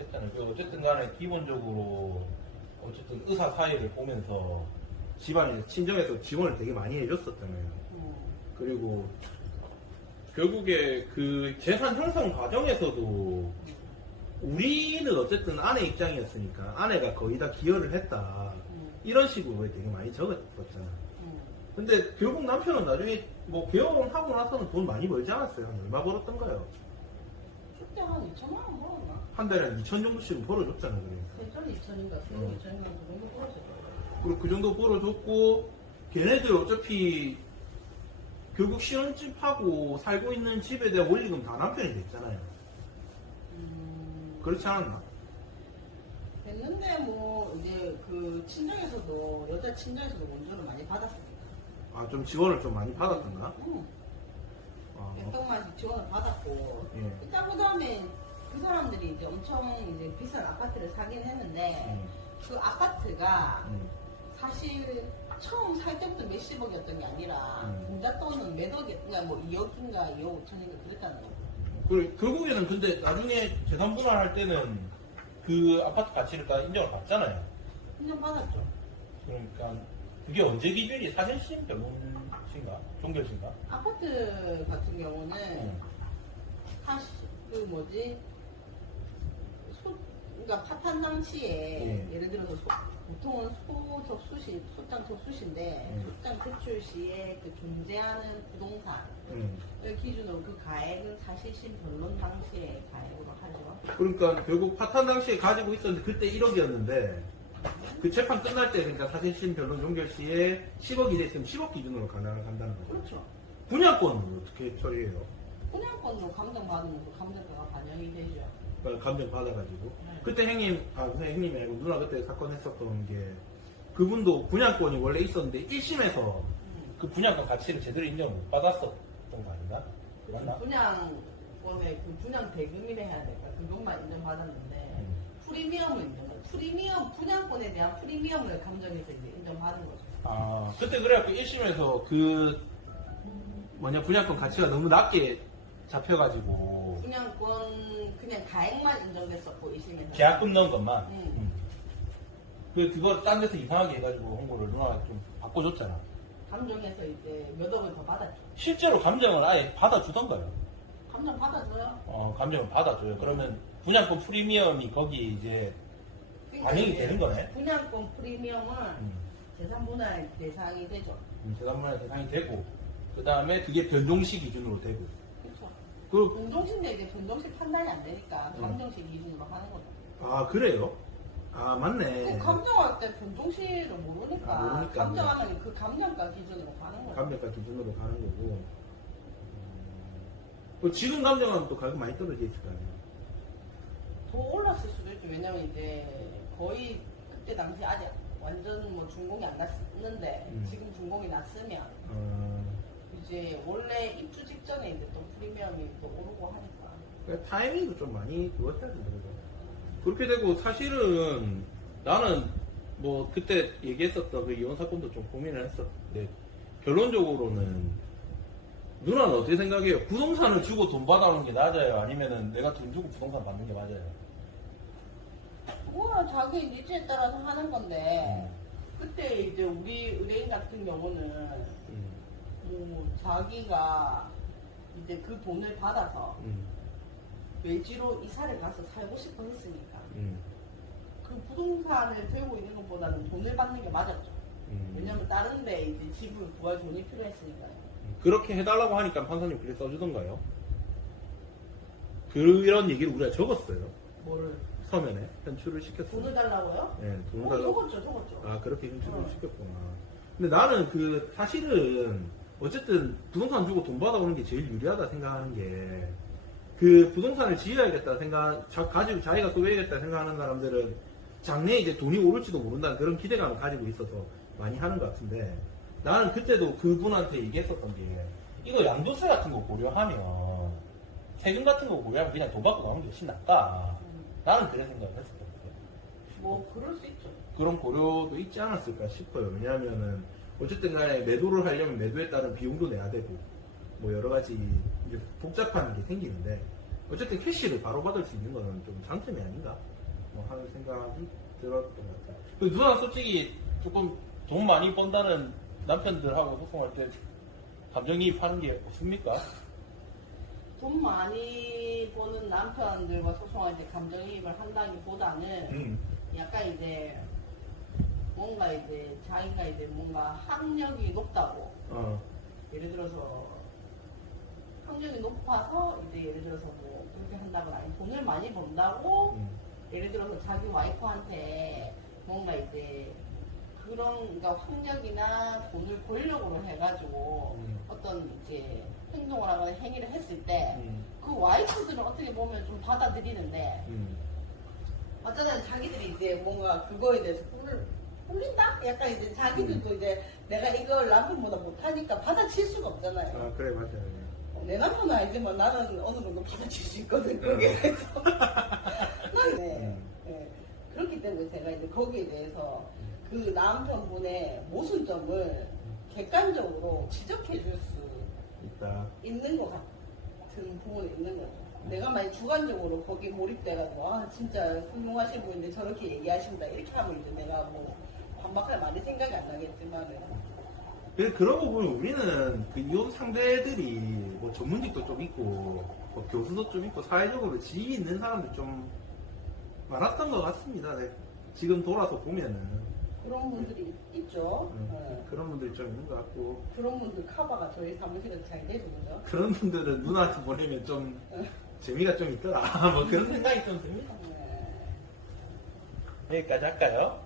했잖아요. 어쨌든 간에 기본적으로 어쨌든 의사 사이를 보면서 집안에 친정에서 지원을 되게 많이 해줬었잖아요. 그리고 결국에 그 재산 형성 과정에서도 우리는 어쨌든 아내 입장이었으니까 아내가 거의 다 기여를 했다. 이런 식으로 되게 많이 적었었잖아. 근데 결국 남편은 나중에 뭐 결혼하고 나서는 돈 많이 벌지 않았어요. 한 얼마 벌었던가요? 그때 한 2천만 원 벌었나? 한 달에 한 2천 정도씩은 벌어줬잖아. 그래. 세전 2천인가 수억 2천인가 그 정도 벌었을 거예요. 그리고 그 정도 벌어줬고 걔네들 어차피 결국 신혼집하고 살고 있는 집에 대한 원리금 다 남편이 냈잖아요. 그렇지 않았나? 됐는데 뭐 이제 그 친정에서도 여자 친정에서도 원조를 많이 받았습니다. 아, 좀 지원을 좀 많이 받았던가? 아, 몇백만 원씩 지원을 받았고 예. 일단 그 다음에 그 사람들이 이제 엄청 이제 비싼 아파트를 사긴 했는데 그 아파트가 사실 처음 살 때부터 몇십억이었던 게 아니라 공자 돈은 몇 억이, 그러니까 뭐 2억인가 2억 5천인가 그랬다는 거. 그래, 결국에는 근데 나중에 재산 분할할 때는 그 아파트 가치를 다 인정을 받잖아요. 인정받았죠. 그러니까 그게 언제 기준이 사실심 변론신가? 종결신가? 아파트 같은 경우는 사실 그 뭐지 그러니까 파탄 당시에 예를 들어서 보통은 소장 접수시인데 소장 제출 시에 그 존재하는 부동산 을 기준으로 그 가액은 사실심 변론 당시에 가액으로 하죠. 그러니까 결국 파탄 당시에 가지고 있었는데 그때 1억이었는데 그 재판 끝날 때 그러니까 사실심 변론 종결 시에 10억이 됐으면 10억 기준으로 간다는 거죠. 그렇죠. 분양권은 어떻게 처리해요? 분양권으로 감정받으면 그 감정가가 반영이 되죠. 그러니까 감정 받아가지고 그때 형님, 무슨 형님이 아니고 누나 그때 사건 했었던 게 그분도 분양권이 원래 있었는데 1심에서 그 분양권 가치를 제대로 인정을 못 받았었던 거 아닌가? 맞나? 분양권의 그 분양 대금이라 해야 될까? 그것만 인정받았는데 프리미엄을 분양권에 대한 프리미엄을 감정해서 이제 인정받은 거죠. 아, 그때 그래갖고 1심에서 그 분양권 가치가 너무 낮게 잡혀가지고 분양권 그냥 가액만 인정됐었고 2심에서 계약금 넣은 것만 그거 딴 데서 이상하게 해가지고 홍보를 누나가 좀 바꿔줬잖아. 감정해서 이제 몇 억을 더 받았죠. 실제로 감정을 아예 받아주던가요? 감정 받아줘요. 감정을 받아줘요. 그러면 분양권 프리미엄이 거기 이제 그러니까 반영이 이제 되는 거네? 분양권 프리미엄은 재산분할 대상이 되죠. 재산분할 대상이 되고 그 다음에 그게 변동시 기준으로 되고 그렇죠. 변동시인데 이제 변동시 판단이 안 되니까 감정시 기준으로 하는 거죠. 아, 그래요? 아, 맞네. 그 감정할 때 변동시를 모르니까, 모르니까. 감정하면 그 감정가 기준으로 가는 거죠. 감정가 기준으로 가는 거고 지금 감정하면 또 가격 많이 떨어져 있을 거 아니에요? 더 올랐을 수도 있죠. 왜냐면 이제 거의 그때 당시 아직 완전 뭐 준공이 안 났는데 지금 준공이 났으면 이제 원래 입주 직전에 이제 또 프리미엄이 또 오르고 하니까. 그러니까 타이밍도 좀 많이 그렇다는 거죠. 그렇게 되고 사실은 나는 뭐 그때 얘기했었던 그 이혼 사건도 좀 고민을 했었는데 결론적으로는 누나는 어떻게 생각해요? 부동산을 주고 돈 받아오는 게 맞아요? 아니면은 내가 돈 주고 부동산 받는 게 맞아요? 그거야 자기 니즈에 따라서 하는 건데 그때 이제 우리 의뢰인 같은 경우는 뭐 자기가 이제 그 돈을 받아서 외지로 이사를 가서 살고 싶어 했으니까 그 부동산을 들고 있는 것보다는 돈을 받는 게 맞았죠. 왜냐면 다른 데 이제 집을 구할 돈이 필요했으니까요. 그렇게 해달라고 하니까 판사님 그렇게 써주던가요? 그런 얘기를 우리가 적었어요. 뭐를? 서면에 현출을 시켰어요. 돈을 달라고요? 네, 돈을 달라고. 적었죠. 아, 그렇게 현출을 시켰구나. 근데 나는 그 사실은 어쨌든 부동산 주고 돈 받아오는 게 제일 유리하다 생각하는 게 그 부동산을 지어야겠다 가지고 자기가 소유해야겠다 생각하는 사람들은 장래에 이제 돈이 오를지도 모른다는 그런 기대감을 가지고 있어서 많이 하는 것 같은데 나는 그때도 그분한테 얘기했었던 게 이거 양도세 같은 거 고려하면 세금 같은 거 고려하면 그냥 돈 받고 가는 게 훨씬 낫다. 나는 그런 생각을 했었던 거예요. 뭐 그럴 수 있죠. 그런 고려도 있지 않았을까 싶어요. 왜냐하면은 어쨌든 간에 매도를 하려면 매도에 따른 비용도 내야 되고 뭐 여러 가지 이제 복잡한 게 생기는데 어쨌든 캐시를 바로 받을 수 있는 거는 좀 장점이 아닌가 뭐 하는 생각이 들었던 것 같아요. 그 누나 솔직히 조금 돈 많이 번다는 남편들하고 소통할 때 감정이입하는 게 없습니까? 돈 많이 버는 남편들과 소송할 때 감정이입을 한다기보다는 약간 이제 뭔가 이제 자기가 이제 뭔가 학력이 높다고 예를 들어서 학력이 높아서 이제 예를 들어서 뭐 그렇게 한다거나 아니면 돈을 많이 번다고 예를 들어서 자기 와이프한테 뭔가 이제 그런 그러니까 학력이나 돈을 권력으로 해가지고 어떤 이제 행동을 하거나 행위를 했을 때 그 와이프들은 어떻게 보면 좀 받아들이는데 어쩌면 자기들이 이제 뭔가 그거에 대해서 홀린다? 약간 이제 자기들도 이제 내가 이걸 남편보다 못하니까 받아칠 수가 없잖아요. 아 그래 맞아요. 내 남편은 알지만 나는 어느 정도 받아칠 수 있거든. 거기에 대해서. 네. 그렇기 때문에 제가 이제 거기에 대해서 그 남편분의 모순점을 객관적으로 지적해 줄 수 있다. 있는 것 같은 부분이 있는 거죠. 내가 만약 주관적으로 거기에 몰입돼가지고 아 진짜 훌륭하신 분인데 저렇게 얘기하신다 이렇게 하면 이제 내가 뭐 반박할 말이 생각이 안 나겠지만 그러고 보면 우리는 그 이혼 상대들이 뭐 전문직도 좀 있고 뭐 교수도 좀 있고 사회적으로 지위 있는 사람들 좀 많았던 것 같습니다. 네. 지금 돌아서 보면은 그런 분들이 있죠. 그런 분들이 좀 있는 것 같고 그런 분들 커버가 저희 사무실에서 잘 되죠, 그죠? 그런 분들은 누나한테 보내면 좀 재미가 좀 있더라. 뭐 그런 생각이 좀 듭니다. 여기까지 할까요?